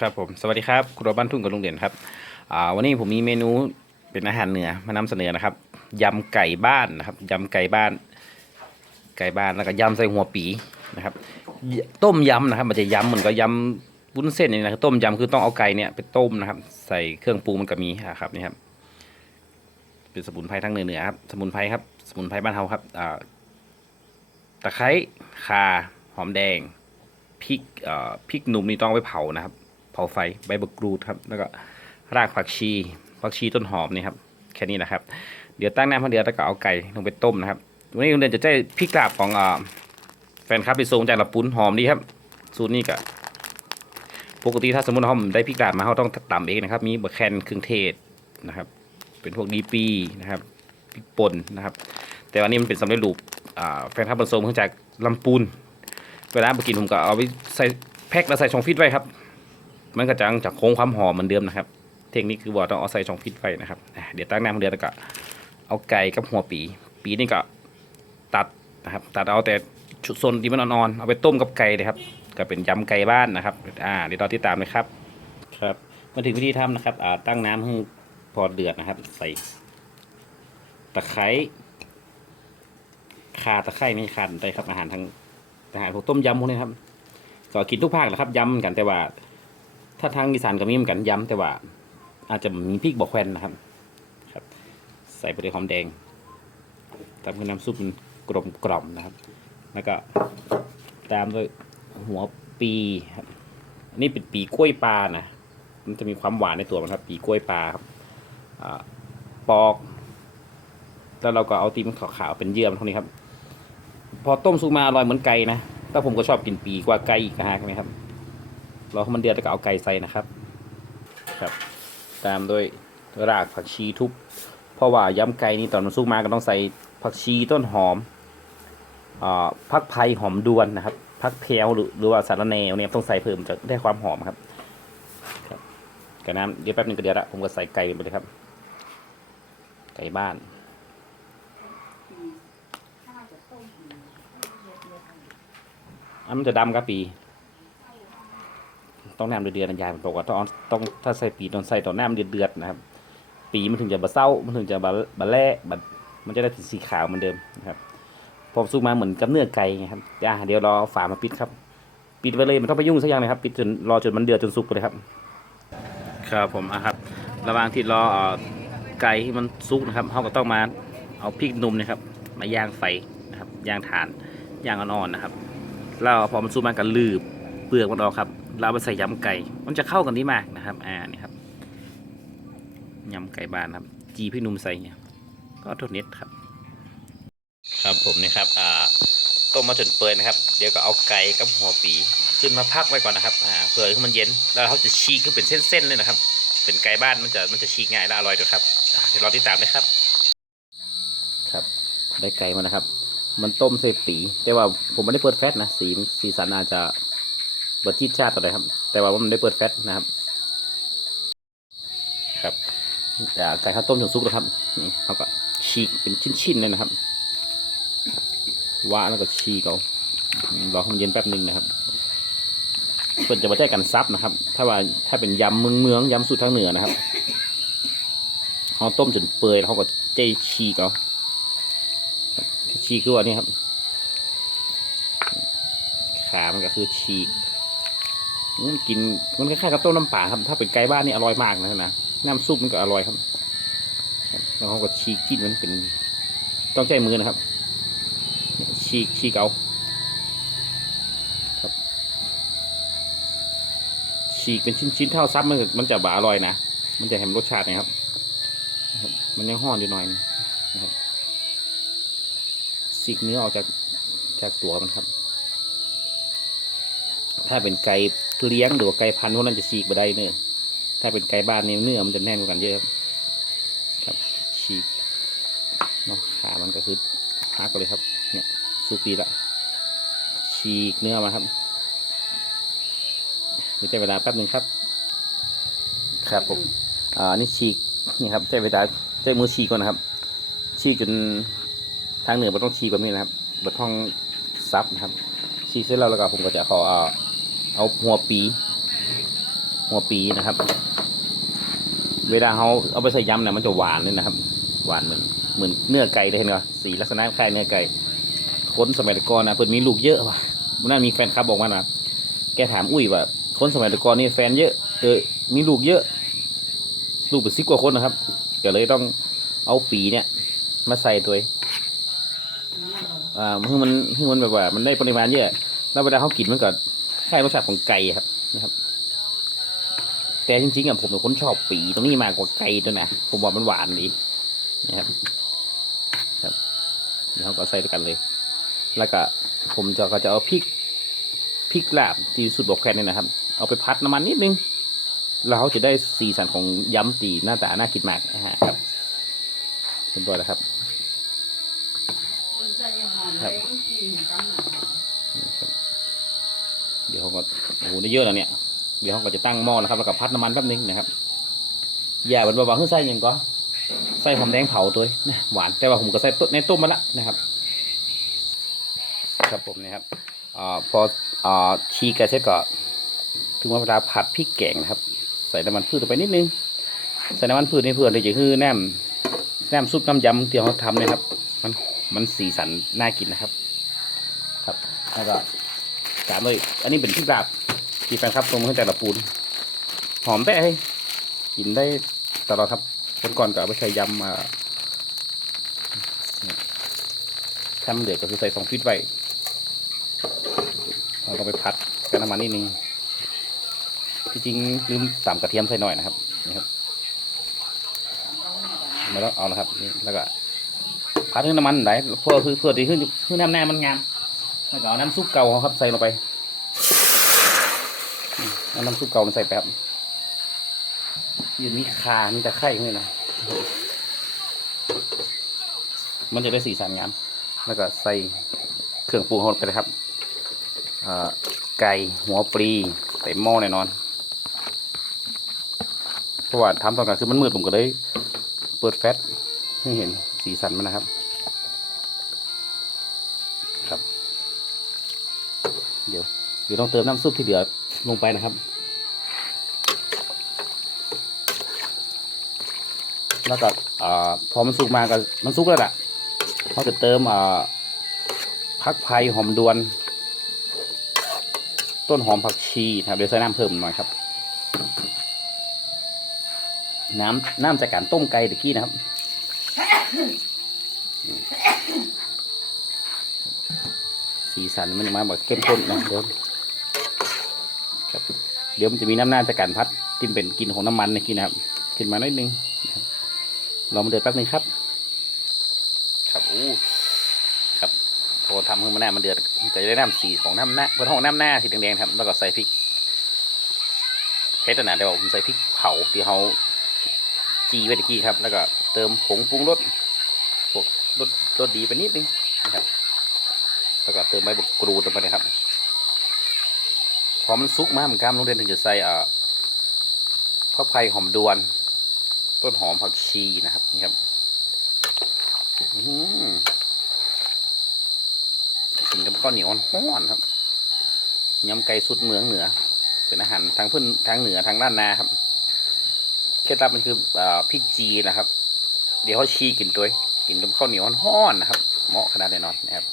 ครับผมสวัสดีครับครัวบ้านทุ่งกับลุงเด่นครับอ่าวันนี้ผมมีเมนูเป็นอาหารเหนือมานำเสนอนะครับยำไก่บ้านนะครับยำไก่บ้าน ไก่บ้านแล้วก็ยำใส่หัวปีนะครับ ต้มยำนะครับมันจะยำเหมือนกับยำวุ้นเส้นนี่นะครับต้มยำคือต้องเอาไก่เนี่ยไปต้มนะครับ ใส่เครื่องปรุงมันก็มีครับนี่ครับเป็นสมุนไพรทั้งเหนือครับสมุนไพรครับ สมุนไพรบ้านเฮาครับอ่าตะไคร้ข่าหอมแดงพริกเอ่อพริกหนุ่มนี่ต้องไปเผานะครับาไฟใบมะกรูดครับ แล้วก็รากผักชีผักชีต้นหอมนี่ครับแค่นี้นะครับ เดี๋ยวตั้งน้ำพอเดือดแล้วก็เอาไก่ลงไปต้มนะครับวันนี้โรงเรียนจะได้พริกลาบของอแฟนคลับที่ส่งจากละปุ้นหอมดีครับ สูตรนี้ก็ปกติถ้าสมมติเราได้พริกลาบมาเราต้องตำเองนะครับ มีบะแคนเครื่องเทศนะครับ เป็นพวกดีปีนะครับพริกป่นนะครับ แต่วันนี้มันเป็นสำเร็จรูปแฟนคลับผสมมาจากลำปูนเวลาไปกินผมก็เอาไปใส่แพ็คแล้วใส่ช่องฟิตไว้ครับ มันก็จะจะคงความหอมเหมือนเดิมนะครับ เทคนิคคือว่าต้องเอาใส่ช่องฟิตไว้นะครับเดี๋ยวตั้งน้ำเดือดแล้วก็เอาไก่กับหัวปี ปีนี่ก็ตัดนะครับ ตัดเอาแต่ชุดโซนที่มันอ่อนๆเอาไปต้มกับไก่เลยครับ ก็เป็นยำไก่บ้านนะครับ อ่าเดี๋ยวรอติดตามเลยครับ ครับ มาถึงวิธีทำนะครับ อ่าตั้งน้ำให้พอเดือดนะครับ ใส่ตะไคร้ขาตะไคร้นี่ขาดได้ครับอาหารทางอาหารพวกต้มยำพวกนี้ครับ ก็กินทุกภาคแหละครับยำกันแต่ว่า ถ้าทางอีสานก็มีเหมือนกันย้ำแต่ว่า อาจจะมีพริกบอกแควนนะครับครับ ใส่ไปด้วยหอมแดงตามด้น้ำซุปมันกลมกล่อมนะครับ แล้วก็ตามด้วยหัวปีครับอันนี้เป็นปีกล้วยปลานะมันจะมีความหวานในตัวมันครับ ปีกล้วยปลาครับอปอก แล้วเราก็เอาตีมันขาวๆเป็นเยื่อมันพวกนี้ครับ พอต้มสุกมาอร่อยเหมือนไก่นะแต่ผมก็ชอบกินปีกว่าไก่อีกนะฮะครับ ราให้มันเดือดแล้วก็เอาไก่ใส่นะครับ ครับ ตามด้วยรากผักชีทุบ เพราะว่าย้ำไก่นี่ตอนมันสุกมาก็ต้องใส่ผักชีต้นหอมอ่าผักไผ่หอมดวนนะครับผักเพลวหรือหรือว่าสารแนวเนี่ยต้องใส่เพิ่มจะได้ความหอมครับครับกระน้ำเดี๋ยวแป๊บนึงก็เดือดละผมก็ใส่ไก่ไปเลยครับ ไก่บ้านอันมันจะดำครับปี ต้องน้ำเดือดๆนะยายมันบอกว่าต้องเอาต้องถ้าใส่ปีต้องใส่ต่อน้ำเดือดๆนะครับ ปีมันถึงจะบะเศร้ามันถึงจะบะบะแล่บะมันจะได้สีขาวเหมือนเดิมนะครับพอสุกมาเหมือนกับเนื้อไก่ไงครับอ่าเดี๋ยวรอฝามาปิดครับ ปิดไว้เลยมันต้องไปยุ่งสักอย่างเลยครับ ปิดจนรอจนมันเดือดจนสุกเลยครับ ครับผมอะครับ ระหว่างที่รอไก่ที่มันสุกนะครับเขาก็ต้องมาเอาพริกหนุ่มนะครับ มาย่างไฟนะครับย่างถ่านย่างอ่อนๆนะครับแล้วพอมันสุกมันก็ลืบเปลือกมันออกครับ เราเอาไปใส่ยำไก่ มันจะเข้ากันดีมากนะครับ อ่านี่ครับยำไก่บ้านครับ จีพี่หนุ่มใส่เนี่ยก็โทษเน็ตครับ ครับผมนี่ครับ อ่าต้มมาจนเปื่อยนะครับ เดี๋ยวก็เอาไก่กับหัวปีขึ้นมาพักไว้ก่อนนะครับ อ่าเผื่อให้มันเย็น แล้วเขาจะฉีกขึ้นเป็นเส้นๆเลยนะครับ เป็นไก่บ้านมันจะมันจะฉีกง่ายและอร่อยด้วยครับอ่าเดี๋ยวรอติดตามเลยครับ ครับ ได้ไก่มานะครับ มันต้มใส่ปี แต่ว่าผมไม่ได้เปิดแฟตนะ สีสีสันอาจจะเบิดจีดชาติต่อเลยครับ แต่ว่ามันได้เปิดแฟตนะครับ ครับอ่าไก่ข้าวต้มจนสุกแล้วครับ นี่เขาก็ฉีกเป็นชิ้นๆเลยนะครับว่าแล้วก็ฉีกเอาอืมรอให้มันเย็นแป๊บหนึ่งนะครับเพื่อนจะมาแจ้กันซับนะครับ ถ้าว่าถ้าเป็นยำเมืองเมืองๆยำสูตรทางเหนือนะครับเขาต้มจนเปื่อยแล้วเขาก็เจฉีกเอาครับฉีกคือว่านี่ครับขามันก็คือฉีก มันกินมันคล้ายๆกับต้มน้ำปลาครับ ถ้าเป็นไก่บ้านนี่อร่อยมากนะนะน้ำซุปมันก็อร่อยครับแล้วเขาก็ฉีกที่มันเป็นต้องใช้มือนะครับเนี่ยฉีกฉีกเอาครับ ฉีกเป็นชิ้นๆเท่าซับมันมันจะบาอร่อยนะมันจะเห็นรสชาตินะครับ มันยังห่อนอยู่หน่อยนะครับฉีกเนื้อออกจากจากตัวมันครับ ถ้าเป็นไก่เลี้ยงหรือว่าไก่พันธุ์พวกนั้นจะฉีกไปได้เนื้อถ้าเป็นไก่บ้านนี่เนื้อมันจะแน่นกว่ากันเยอะครับครับฉีกเนาะขามันก็คือหักไปเลยครับ เนี่ยสุกีละฉีกเนื้อมาครับเดี๋ยวใช้เวลาแป๊บหนึ่งครับ ครับผมอ่านี่ฉีกนี่ครับใช้เวลาใช้มือฉีกก่อนนะครับ ฉีกจนทางเหนือมันต้องฉีกแบบนี้นะครับมันต้องซับนะครับ ฉีกเสร็จแล้วแล้วก็ผมก็จะขออา เอาหัวปี หัวปีนะครับ เวลาเขาเอาไปใส่ยำเนี่ยมันจะหวานเลยนะครับ หวานเหมือนเหมือนเนื้อไก่เลยเห็นไหมสีลักษณะคล้ายเนื้อไก่คนสมัยก่อนนะเพิ่นมีลูกเยอะว่ะวันนั้นมีแฟนคลับบอกมานะแกถามอุ้ยว่าคนสมัยก่อนนี่แฟนเยอะเออมีลูกเยอะ ลูกเป็นสิบกว่าคนนะครับก็เลยต้องเอาปีเนี่ย มาใส่ตัวองอ่าเพื่อมันเพื่อมันแบบว่ามันได้ปริมาณเยอะ แล้วเวลาเขากินมันก็ คล้ายรสชาติของไก่ครับนะครับ แต่จริงๆอะผมเป็นคนชอบปีตรงนี้มากกว่าไก่ตัวนะผมว่ามันหวานดีนะครับครับเดี๋ยวเขาก็ใส่ด้วยกันเลย แล้วก็ผมจะก็จะเอาพริกพริกลาบที่สุดบอกแค่นี้นะครับ เอาไปพัดน้ำมันนิดนึงแล้วเขาจะได้สีสันของยำตีหน้าตาน่ากินมากนะฮะครับเป็นตัวแล้วครับครับเดี๋ยวเขาก็โอ้โหได้เยอะแล้วเนี่ยเดี๋ยวเขาก็จะตั้งหม้อนะครับแล้วก็พัดน้ำมันแป๊บนึงนะครับอย่าเป็นว่าๆเพิ่งใส่ยังก็ใส่หอมแดงเผาตัวนะหวานแต่ว่าผมก็ใส่ต้นในต้มมาละนะครับ ครับผมนะครับอ่าพออ่าชีกระเช็ดก็ถึงเวลาผัดพริกแกงนะครับ ใส่น้ำมันพืชลงไปนิดนึงใส่น้ำมันพืชในเพื่อนเลยจะคือแนมแนมซุปน้ำยำที่เขาทำนะครับ มันมันสีสันน่ากินนะครับ ครับแล้วก็ ตามด้วยอันนี้เป็นพริกลาบที่แฟนครับตรงให้แต่ละปูน หอมแต่ให้กินได้ตลอดครับคนก่อนก็เอาไปใส่ยำอ่าถ้ามันเดือดก็คือใส่สองฟิตไว้เราต้องไปพัดกับน้ำมันนิดนึงที่จริงลืมตำกระเทียมใส่หน่อยนะครับนี่ครับไม่ต้องเอานะครับนี่แล้วก็พัดให้น้ำมันไหลเพื่อเพื่อเพื่อที่ขึ้นขึ้นน้ำแน่มันงาม แล้วก็เอาน้ำซุปเก่าครับใส่ลงไปเอาน้ำซุปเก่ามันใส่ไปครับยืนมีคามีแต่ไข่เลยนะมันจะได้สีสันงาม แล้วก็ใส่เครื่องปรุงเขาไปเลยครับเอ่อไก่หัวปลีใส่หม้อแน่นอน เพราะว่าทำตอนกลางคืนมันมืดผมก็เลยเปิดแฟลชให้เห็นสีสันมันนะครับ ดี๋ยวต้องเติมน้ำซุปที่เหลือลงไปนะครับ แล้วก็อ่าพอมันสุกมาก็มันสุกแล้วล่ะเขาจะเติมอ่าพักไผ่หอมดวน ต้นหอมผักชีนะครับเดี๋ยวใส่น้ำเพิ่มหน่อยครับ น้ำน้ำจากการต้มไก่ตะกี้นะครับสีสันมันจะมาแบบเข้มข้นนะเดี๋ยว ดี๋ยวมันจะมีน้ำหน้าจากการพัดที่เป็นกินของน้ำมันในกี้นะครับ ขึ้นมาหน่อยนึงรอมาเดือดแป๊บนึงครับ ครับอู้ครับพอทำขึ้นมาหน้ามันเดือดจะได้น้ำสีของน้ำหน้าบนห้องน้ำหน้าสีแดงๆครับ แล้วก็ใส่พริกเพชรนะเดี๋ยวผมใส่พริกเผาที่เขาจีไว้ตะกี้ครับ แล้วก็เติมผงปรุงรสพวกรสรสดีไปนิดนึงนะครับ แล้วก็เติมใบบกกรูดลงไปนะครับ อมันซุกมากเหมือนกันลุงเด่นถึงจะใส่อ่าพักไผ่หอมดวน ต้นหอมผักชีนะครับนี่ครับกินกับข้าวเหนียวห้อนครับยำไก่สุดเมืองเหนือ เป็นอาหารทางพื้นทางเหนือทางด้านนาครับเคล็ดลับมันคืออพริกจีนะครับ เดี๋ยวเขาชีกินตัวกินกับข้าวเหนียวห้อนๆนะครับ เหมาะขนาดแน่นอนนะครับ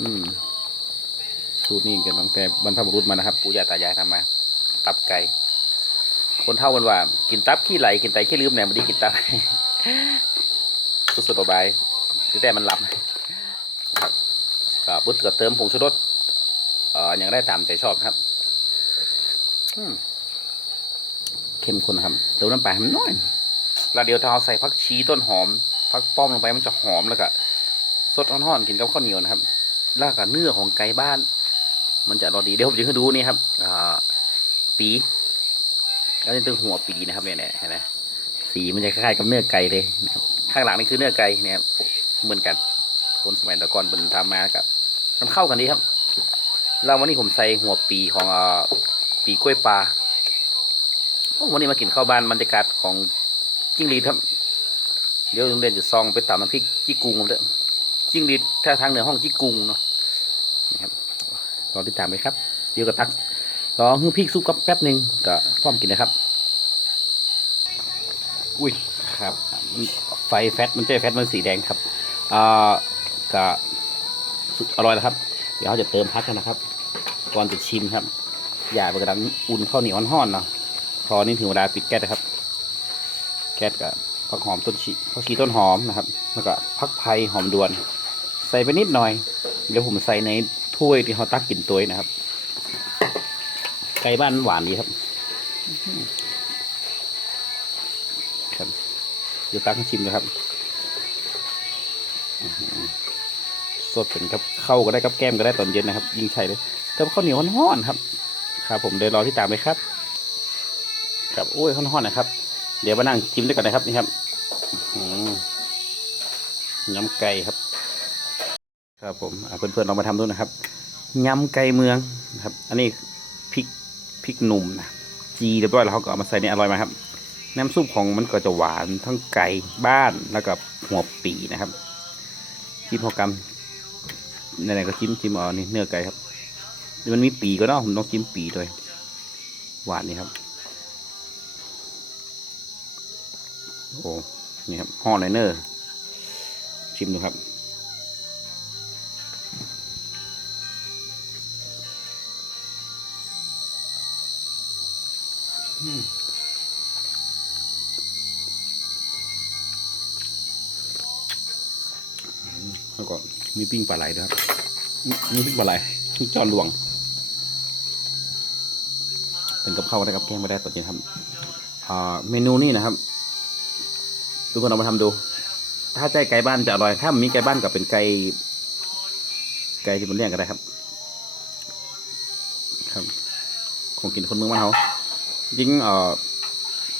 อืม สูตรนี้กันตั้งแต่บรรพบุรุษมานะครับปู่ย่าตายายทำมา ตับไก่คนเท่ากันว่า กินตับขี้ไหลกินไตขี้ลืมเนี่ยมันดีกินตับสุดสุดบายคือแต่มันหลับครับก็ปุ๊บก็เติมผงชูรสเอ่ออย่างได้ตามใจชอบครับเข้มข้นครับเติมน้ำปลาให้มันน้อยแล้วเดี๋ยวถ้าเราใส่ผักชีต้นหอมผักป้อมลงไปมันจะหอมแล้วก็สดอ่อนๆกินกับข้าวเหนียวนะครับ แล้วก็เนื้อของไก่บ้าน มันจะอร่อยดีเดี๋ยวผมจะให้ดูนี่ครับอ่าปีแล้วนี่ตัวหัวปีนะครับเนี่ยเนี่ยเห็นไหมสีมันจะคล้ายๆกับเนื้อไก่เลยนะครับข้างหลังนี่คือเนื้อไก่เนี่ยครับเหมือนกัน คนสมัยต่ก่อนเป็นทำมากับมันเข้ากันดีครับ แล้ววันนี้ผมใส่หัวปีของอ่าปีกล้วยปลาวันนี้มากินข้าวบ้านบรรยากาศของจิ้งหรีดครับ เดี๋ยวโรงเรียนจะซองไปตำน้ำพริกจี้กุ้งกันเด้อจิ้งหรีดถ้าทางเหนือห้องจิ้งกุ้งเนาะนะครับ รอติดตามไปครับ เดี๋ยวก็ตักรอให้พริกซุปกับแป๊บหนึ่งก็พร้อมกินนะครับ อุ้ยครับมันไฟแฟตมันเจอแฟตมันสีแดงครับอ่าก็สุดอร่อยแล้วครับ เดี๋ยวเราจะเติมพักกันนะครับ ก่อนจะชิมครับอย่าไปกระดังอุ่นข้าวเหนียวห้อนๆเนาะพอนี่ถึงเวลาปิดแก๊สนะครับ แก๊สกับผักหอมต้นชีผักชีต้นหอมนะครับ แล้วก็ผักไผ่หอมดวน ใส่ไปนิดหน่อย เดี๋ยวผมใส่ใน ถ้วยที่เขาตักกินตัวนะครับ ไก่บ้านหวานดีครับ ครับเดี๋ยวตักชิมนะครับสดเป็นกับเข้าก็ได้กับแก้มก็ได้ตอนเย็นนะครับ ยิ่งใช่เลยกับข้าวเหนียวห้อนๆครับ ครับ ผมเดินรอที่ตามเลยครับ ครับโอ้ยห้อนๆนะครับ เดี๋ยวมานั่งจิ้มด้วยกันนะครับนี่ครับน้ำไก่ครับ ครับผมเพื่อนๆลองมาทำดูนะครับยำไก่เมืองนะครับ อันนี้พริกพริกหนุ่มนะจีเรียบร้อยแล้วเขาก็เอามาใส่นี่อร่อยไหมครับ น้ำซุปของมันก็จะหวานทั้งไก่บ้านแล้วก็หัวปีนะครับจิ้มพอกำไหนๆก็จิ้มจิ้มเอานี่เนื้อไก่ครับมันมีปีก็เนาะผมต้องจิ้มปีด้วย หวานนี่ครับ โอ้นี่ครับห่อไนเนอร์ชิมดูครับ มีปิ้งปลาไหลด้วยครับนี่นี่ปิ้งปลาไหลนี่จอนหลวงเป็นกับข้าวได้กับแกงไม่ได้ตอนนี้ครับเมนูนี้นะครับทุกคนเอามาทำดู ถ้าใจไก่บ้านจะอร่อย ถ้ามีไก่บ้านกับเป็นไก่ไก่ที่มันเลี้ยงก็ได้ครับ ครับคงกินคนเมืองบ้านเขาจริงเอ่อ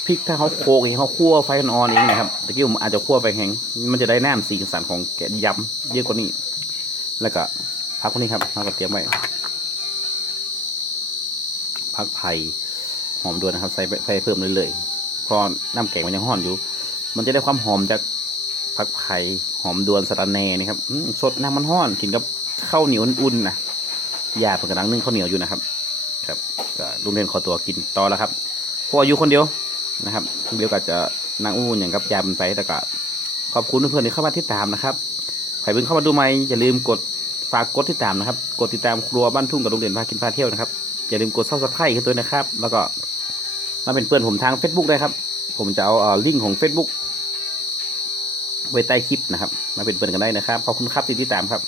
พริกถ้าเขาโคกเองเขาคั่วไฟอ่อนเองนะครับตะกี้ผมอาจจะคั่วไฟแห้งมันจะได้น้ำสีสันของแกงยำเยอะกว่านี้ แล้วก็พักพวกนี้ครับเราก็เตรียมไว้พักไผ่หอมด้วยนะครับ ใส่ไผ่เพิ่มเรื่อยๆเพอน้ำแกงมันยังห่อนอยู่ มันจะได้ความหอมจากผักไผ่หอมดวนสะระแหน่นี่ครับอืมสดน้ำมันห้อนกินกับข้าวเหนียวอุ่นๆนะยาเป็นกระดังนึ่งข้าวเหนียวอยู่นะครับ ครับก็ลุงเรียนขอตัวกินต่อแล้วครับพราะอายุคนเดียว นะครับเดียวก็จะนางอู้อย่างกับยามันไปแต่ก็ขอบคุณเพื่อนๆที่เข้ามาติดตามนะครับใครเพิ่งเข้ามาดูใหม่อย่าลืมกดฝากกดติดตามนะครับ กดติดตามครัวบ้านทุ่งกับลุงเด่นพากินพาเที่ยวนะครับ อย่าลืมกดซับสไครต์กันด้วยนะครับ แล้วก็มาเป็นเพื่อนผมทาง Facebook ได้ครับ ผมจะเอาเอ่อลิงก์ของ Facebook ไว้ใต้คลิปนะครับ มาเป็นเพื่อนกันได้นะครับ ขอบคุณครับที่ติดตามครับ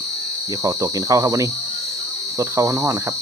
เดี๋ยวขอตัวกินข้าวครับวันนี้ สดข้าวห้อนๆนะครับ